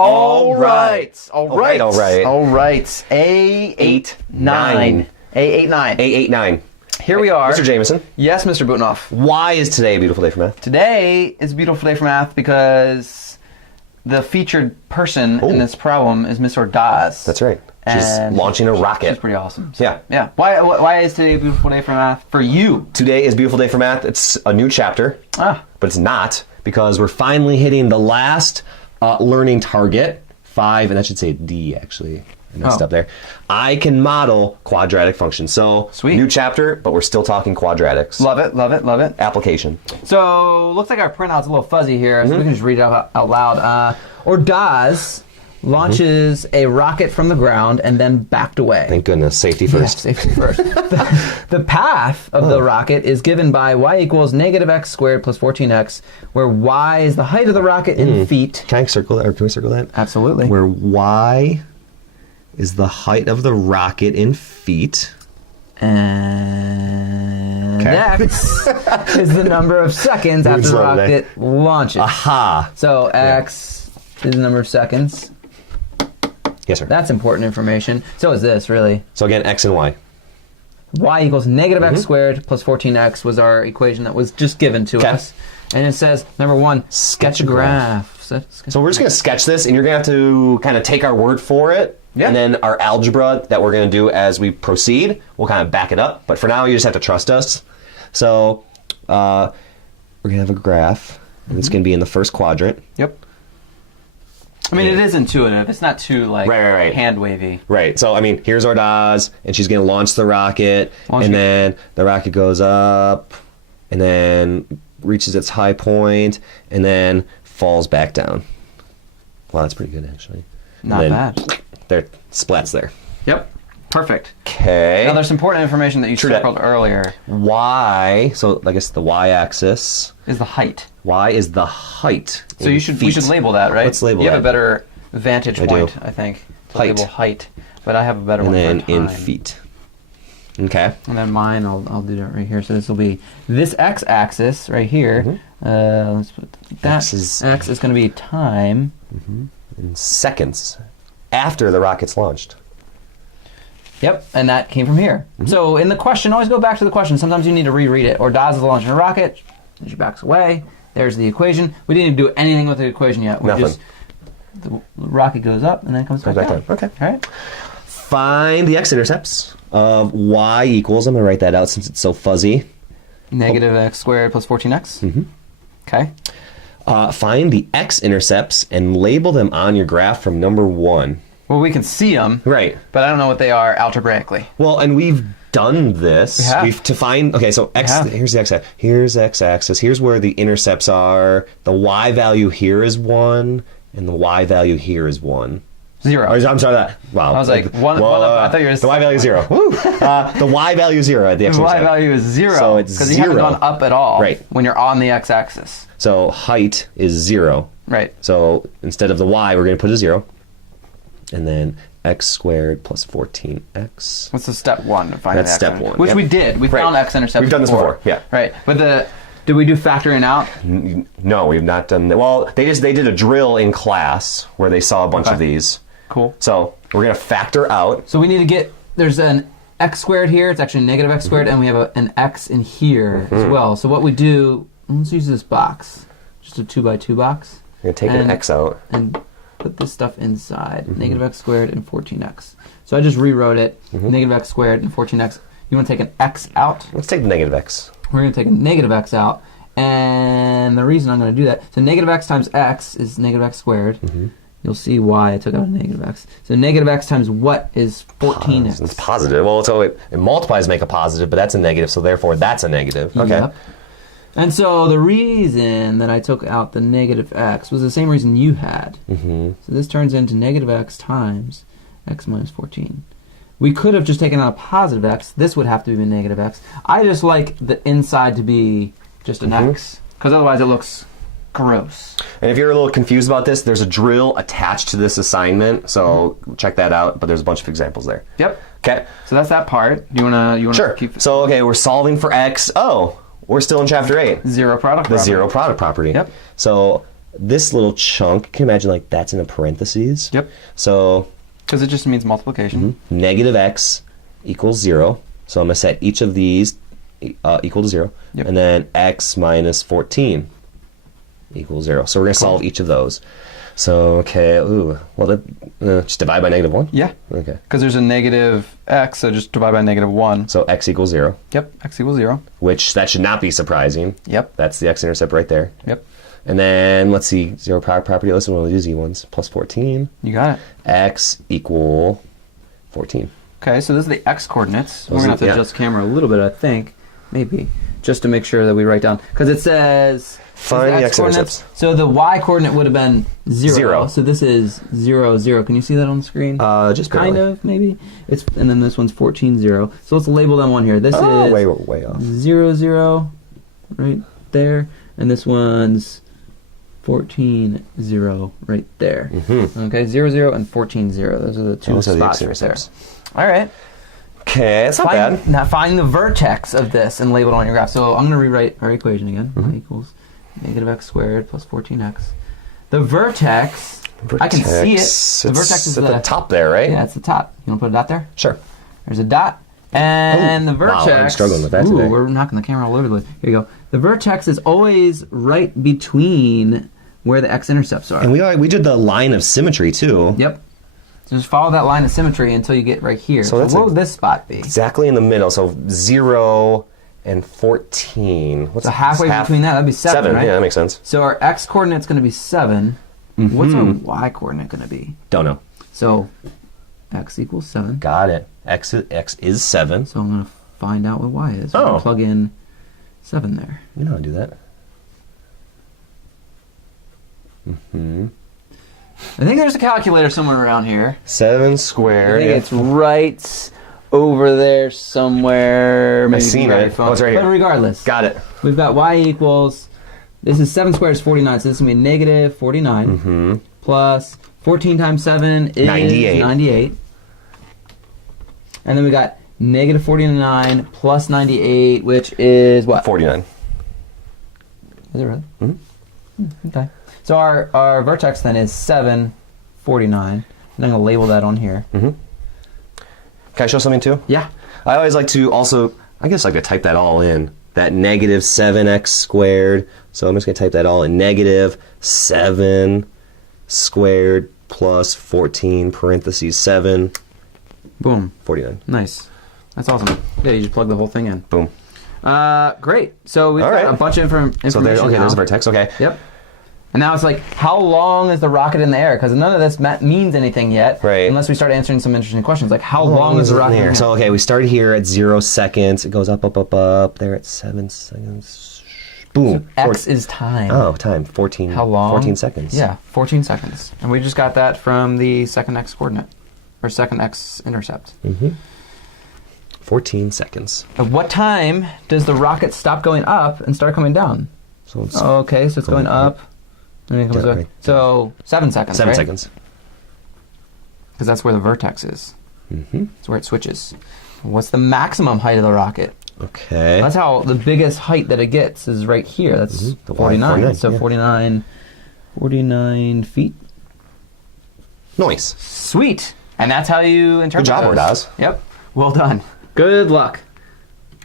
All right. A89. A89. Here we are. Mr. Jameson. Yes, Mr. Butenoff. Why is today a beautiful day for math? Today is a beautiful day for math because the featured person in this problem is Miss Ordaz. That's right. She's launching a rocket. She's pretty awesome. So, yeah. Yeah. Why is today a beautiful day for math for you? Today is a beautiful day for math. It's a new chapter. But it's not, because we're finally hitting the last learning target, 5, and that should say D, actually. I messed up there. I can model quadratic functions. So, sweet. New chapter, but we're still talking quadratics. Love it, love it, love it. Application. So, looks like our printout's a little fuzzy here, so we can just read it out loud. Ordaz launches a rocket from the ground and then backed away. Thank goodness. Safety first. Yeah, safety first. The path of the rocket is given by y equals -x squared plus 14x, where y is the height of the rocket in feet. Can I circle that, or can we circle that? Absolutely. Where y is the height of the rocket in feet. And x is the number of seconds after the rocket launches. Aha. So x is the number of seconds. Yes, sir. That's important information. So is this, really. So again, x and y. Y equals -x squared plus 14x was our equation that was just given to us. And it says, number 1, sketch a graph. So we're just going to sketch this, and you're going to have to kind of take our word for it. Yeah. And then our algebra that we're going to do as we proceed, we'll kind of back it up. But for now, you just have to trust us. So we're going to have a graph, and it's going to be in the first quadrant. Yep. I mean, it is intuitive. It's not too, like, right. hand-wavy. Right. So, I mean, here's Ordaz, and she's going to launch the rocket, and then the rocket goes up, and then reaches its high point, and then falls back down. Wow, that's pretty good, actually. Not bad. There, splats there. Yep. Perfect. Okay. Now, there's important information that you circled earlier. Y, so I guess the y-axis is the height. Y is the height. So we should label that, right? Let's label that. You have a better vantage point, I think, to label height. But I have a better one for time. And then in feet. Okay. And then mine, I'll do that right here. So this will be this x-axis right here. Let's put that. X is going to be time. In seconds after the rocket's launched. Yep, and that came from here. So in the question, always go back to the question. Sometimes you need to reread it. Ordaz is launching a rocket. She backs away. There's the equation. We didn't even do anything with the equation yet. Nothing. The rocket goes up and then comes back down. Okay. All right. Find the x-intercepts of y equals, I'm going to write that out since it's so fuzzy. -x squared plus 14x. Okay. Find the x-intercepts and label them on your graph from number 1. Well, we can see them. Right. But I don't know what they are algebraically. Well, and we've done this. We have. We've to find, okay, so here's the x-axis. Here's x-axis. Here's where the intercepts are. The y value here is 1, and the y value here is 1. 0. Or, I'm sorry, wow. I was like, one up, I thought you were... The y value is 0. Woo! The y value is 0 at the x-intercept. The y value is 0. So it's 0. Because you haven't gone up at all when you're on the x-axis. So height is 0. Right. So instead of the y, we're going to put a 0. And then x squared plus 14x. What's the step 1 to find That's step 1. Which we did. We found x-intercepts. We've done this before. Yeah. Right. But did we do factoring out? No, we've not done that. Well, they did a drill in class where they saw a bunch of these. Cool. So we're going to factor out. So we need to get, there's an x squared here. It's actually -x squared, and we have an x in here as well. So what we do, let's use this box. Just a 2x2 box. You're going to take an x out. And put this stuff inside. -x squared and 14x. So I just rewrote it. -x squared and 14x. You want to take an x out? Let's take the -x. We're going to take a -x out. And the reason I'm going to do that, so -x times x is -x squared. You'll see why I took out a -x. So -x times what is 14x? It's positive. Well, so it multiplies to make a positive, but that's a negative, so therefore that's a negative. Okay. Yep. And so the reason that I took out the -x was the same reason you had. So this turns into -x times x minus 14. We could have just taken out a positive x. This would have to be a -x. I just like the inside to be just an x, because otherwise it looks gross. And if you're a little confused about this, there's a drill attached to this assignment, so check that out, but there's a bunch of examples there. Yep. Okay. So that's that part. You wanna sure. keep... So, okay, we're solving for x. Oh, we're still in chapter 8. Zero product property. The zero product property. Yep. So this little chunk, can you imagine like that's in a parentheses? Yep. So because it just means multiplication. negative x equals 0. So I'm going to set each of these equal to 0. Yep. And then x minus 14 equals 0. So we're going to solve each of those. So, okay, just divide by negative 1? Yeah. Okay. Because there's a negative x, so just divide by negative 1. So x equals 0. Yep, x equals 0. Which, that should not be surprising. Yep. That's the x-intercept right there. Yep. And then, let's see, 0 property, listen to one of the easy ones. Plus 14. You got it. X equal 14. Okay, so this is the x coordinates. We're going to have to adjust the camera a little bit, I think. Maybe. Just to make sure that we write down. Because it says... Find the x-intercepts. So the y coordinate would have been 0. 0. So this is 0, 0. Can you see that on the screen? Just barely. kind of, maybe. And then this one's 14, 0. So let's label them on here. This is way off. 0, 0, right there. And this one's 14, 0, right there. Okay, 0, 0, and 14, 0. Those are the two spots right there. All right. Okay, it's not bad. Now find the vertex of this and label it on your graph. So I'm going to rewrite our equation again. Y equals negative x squared plus 14x. The vertex, I can see it. The vertex is at the top there, right? Yeah, it's the top. You want to put a dot there? Sure. There's a dot. And the vertex... Wow, I'm struggling with that today. We're knocking the camera all over the place. Here you go. The vertex is always right between where the x-intercepts are. And we did the line of symmetry, too. Yep. So just follow that line of symmetry until you get right here. So what would this spot be? Exactly in the middle. So 0 and 14. What's So halfway between that, that'd be 7, right? Yeah, that makes sense. So our x-coordinate's going to be 7. What's our y-coordinate going to be? Don't know. So x equals 7. Got it. X is 7. So I'm going to find out what y is. Oh. I'm going to plug in 7 there. You know how to do that. I think there's a calculator somewhere around here. 7 I squared. think it's right over there somewhere. Maybe I've seen it. Oh, it's right here. But regardless, Got it. we've got y equals, this is 7 squared is 49, so this is going to be negative 49 plus 14 times 7 is 98. And then we got negative 49 plus 98, which is what? 49. Is it really? Okay. So our vertex then is 7, 49. And I'm going to label that on here. Can I show something too? Yeah. I always like to also, I guess I could type that all in. That negative 7x squared. So I'm just going to type that all in. Negative 7 squared plus 14 parentheses 7. Boom. 49. Nice. That's awesome. Yeah, you just plug the whole thing in. Boom. Great. So we've got a bunch of information. So there's now. a vertex. Okay. Yep. And now it's like, how long is the rocket in the air? Because none of this means anything yet. Right. Unless we start answering some interesting questions. Like, how long is the rocket in the air? So, okay, we start here at 0 seconds. It goes up, up, up, up. There at 7 seconds. Boom. X is time. Oh, time. 14. How long? 14 seconds. Yeah, 14 seconds. And we just got that from the second x coordinate. Or second x intercept. 14 seconds. At what time does the rocket stop going up and start coming down? So it's Okay, so it's going up. And then it comes Yeah, back. right. So 7 seconds, 7 right? seconds. Because that's where the vertex is. That's where it switches. What's the maximum height of the rocket? Okay. That's how the biggest height that it gets is right here. That's The 49. 49, So yeah. 49 feet. Nice. Sweet. And that's how you interpret Good job, those. Ordaz. Yep. Well done. Good luck.